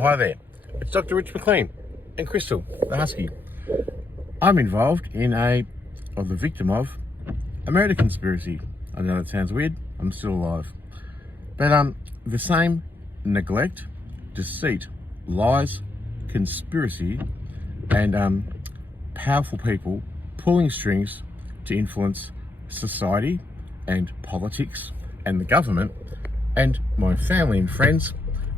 Hi there, it's Dr. Rich McLean and Crystal, the Husky. I'm involved in the victim of a murder conspiracy. I know that sounds weird, I'm still alive. But the same neglect, deceit, lies, conspiracy, and powerful people pulling strings to influence society and politics and the government and my family and friends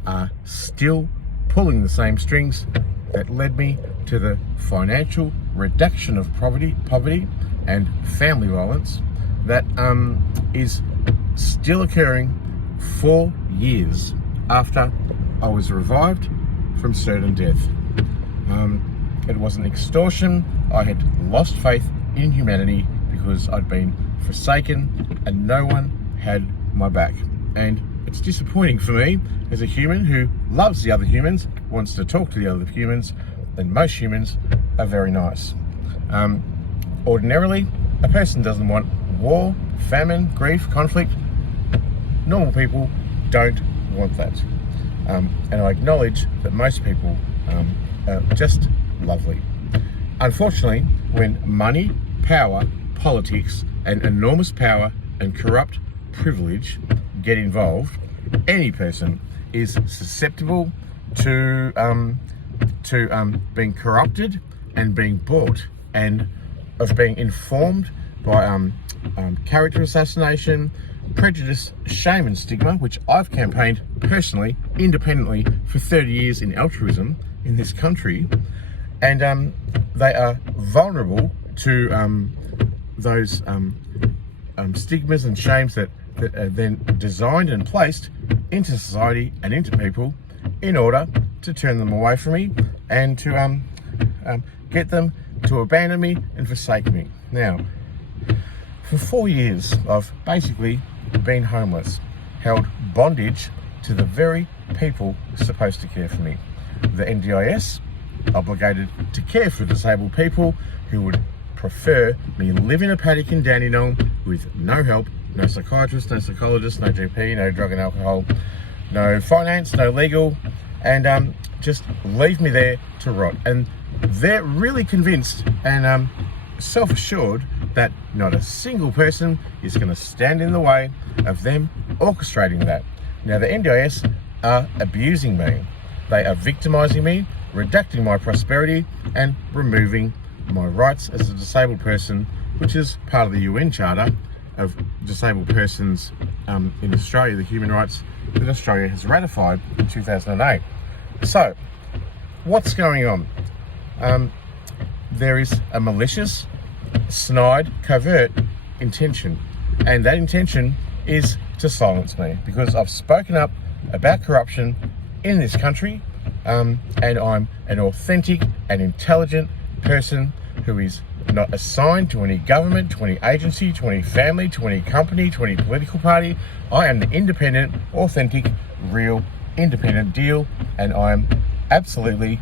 are still pulling the same strings that led me to the financial reduction of poverty and family violence that is still occurring 4 years after I was revived from certain death. It wasn't extortion. I had lost faith in humanity because I'd been forsaken and no one had my back. And it's disappointing for me as a human who loves the other humans, wants to talk to the other humans, and most humans are very nice. Ordinarily, a person doesn't want war, famine, grief, conflict. Normal people don't want that. And I acknowledge that most people are just lovely. Unfortunately, when money, power, politics, and enormous power and corrupt privilege get involved, any person is susceptible to being corrupted and being bought and of being informed by character assassination, prejudice, shame and stigma, which I've campaigned personally, independently for 30 years in altruism in this country, and they are vulnerable to those stigmas and shames that are then designed and placed into society and into people in order to turn them away from me and to get them to abandon me and forsake me. Now, for 4 years, I've basically been homeless, held bondage to the very people supposed to care for me. The NDIS, obligated to care for disabled people who would prefer me live in a paddock in Dandenong with no help, no psychiatrist, no psychologist, no GP, no drug and alcohol, no finance, no legal, and just leave me there to rot. And they're really convinced and self-assured that not a single person is going to stand in the way of them orchestrating that. Now, the NDIS are abusing me. They are victimising me, reducing my prosperity, and removing my rights as a disabled person, which is part of the UN Charter of Disabled Persons in Australia, the human rights that Australia has ratified in 2008. So, what's going on? There is a malicious, snide, covert intention, and that intention is to silence me because I've spoken up about corruption in this country, and I'm an authentic and intelligent person who is not assigned to any government, to any agency, to any family, to any company, to any political party. I am the independent, authentic, real, independent deal, and I am absolutely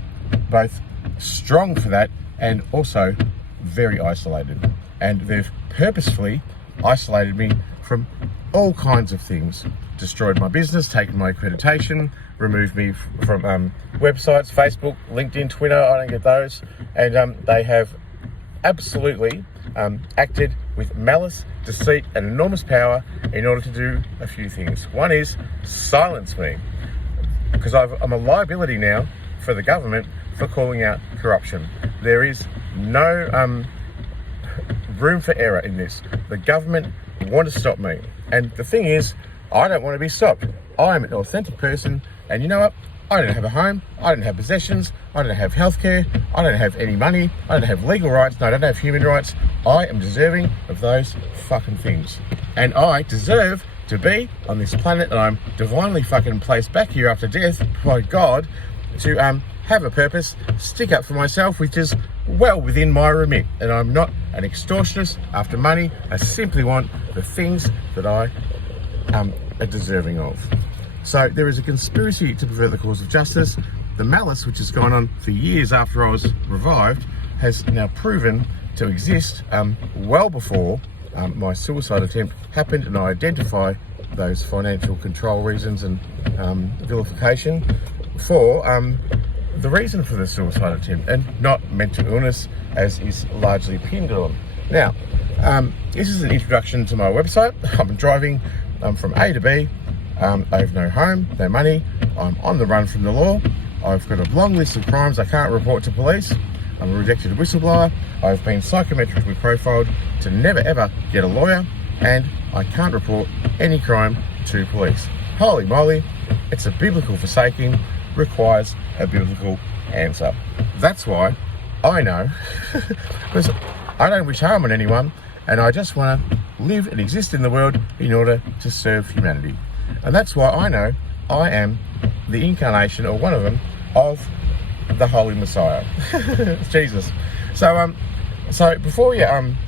both strong for that and also very isolated. And they've purposefully isolated me from all kinds of things. Destroyed my business, taken my accreditation, removed me from websites, Facebook, LinkedIn, Twitter, I don't get those. And they have absolutely acted with malice, deceit, and enormous power in order to do a few things. One is silence me, because I'm a liability now for the government for calling out corruption. There is no room for error in this. The government want to stop me. And the thing is, I don't want to be stopped. I am an authentic person, and you know what? I don't have a home, I don't have possessions, I don't have healthcare, I don't have any money, I don't have legal rights, no, I don't have human rights. I am deserving of those fucking things. And I deserve to be on this planet, and I'm divinely fucking placed back here after death by God to have a purpose, stick up for myself, which is well within my remit. And I'm not an extortionist after money. I simply want the things that I are deserving of. So there is a conspiracy to pervert the cause of justice. The malice, which has gone on for years after I was revived, has now proven to exist well before my suicide attempt happened, and I identify those financial control reasons and vilification for the reason for the suicide attempt and not mental illness, as is largely pinned on. Now, this is an introduction to my website. I'm driving from A to B. I have no home, no money. I'm on the run from the law. I've got a long list of crimes I can't report to police. I'm a rejected whistleblower. I've been psychometrically profiled to never ever get a lawyer, and I can't report any crime to police. Holy moly, it's a biblical forsaking, requires a biblical answer. That's why I know, because I don't wish harm on anyone, and I just want to live and exist in the world in order to serve humanity. And that's why I know I am the incarnation, or one of them, of the Holy Messiah. Jesus. So before you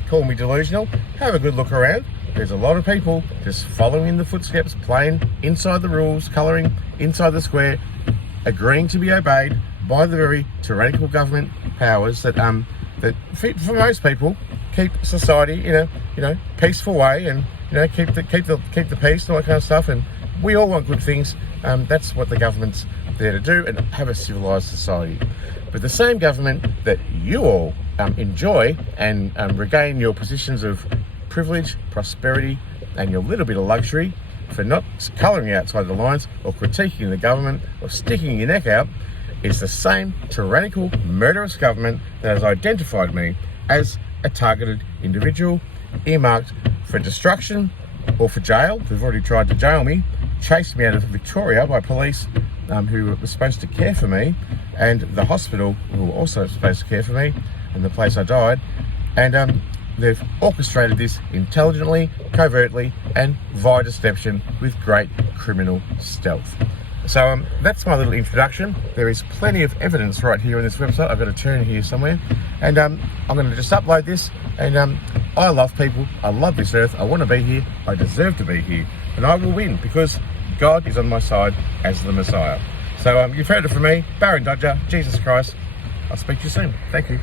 call me delusional, have a good look around. There's a lot of people just following in the footsteps, playing inside the rules, colouring inside the square, agreeing to be obeyed by the very tyrannical government powers that for most people keep society in a peaceful way, and keep the peace and all that kind of stuff. And we all want good things. That's what the government's there to do, and have a civilised society. But the same government that you all enjoy and regain your positions of privilege, prosperity, and your little bit of luxury for not colouring outside the lines or critiquing the government or sticking your neck out, is the same tyrannical, murderous government that has identified me as a targeted individual, earmarked for destruction or for jail. They've already tried to jail me, chased me out of Victoria by police who were supposed to care for me, and the hospital who were also supposed to care for me, and the place I died. And they've orchestrated this intelligently, covertly, and via deception with great criminal stealth. So that's my little introduction. There is plenty of evidence right here on this website. I've got to turn here somewhere, and I'm going to just upload this. And I love people. I love this earth. I want to be here. I deserve to be here, and I will win because God is on my side as the Messiah. So you've heard it from me, Baron Dodger, Jesus Christ. I'll speak to you soon. Thank you.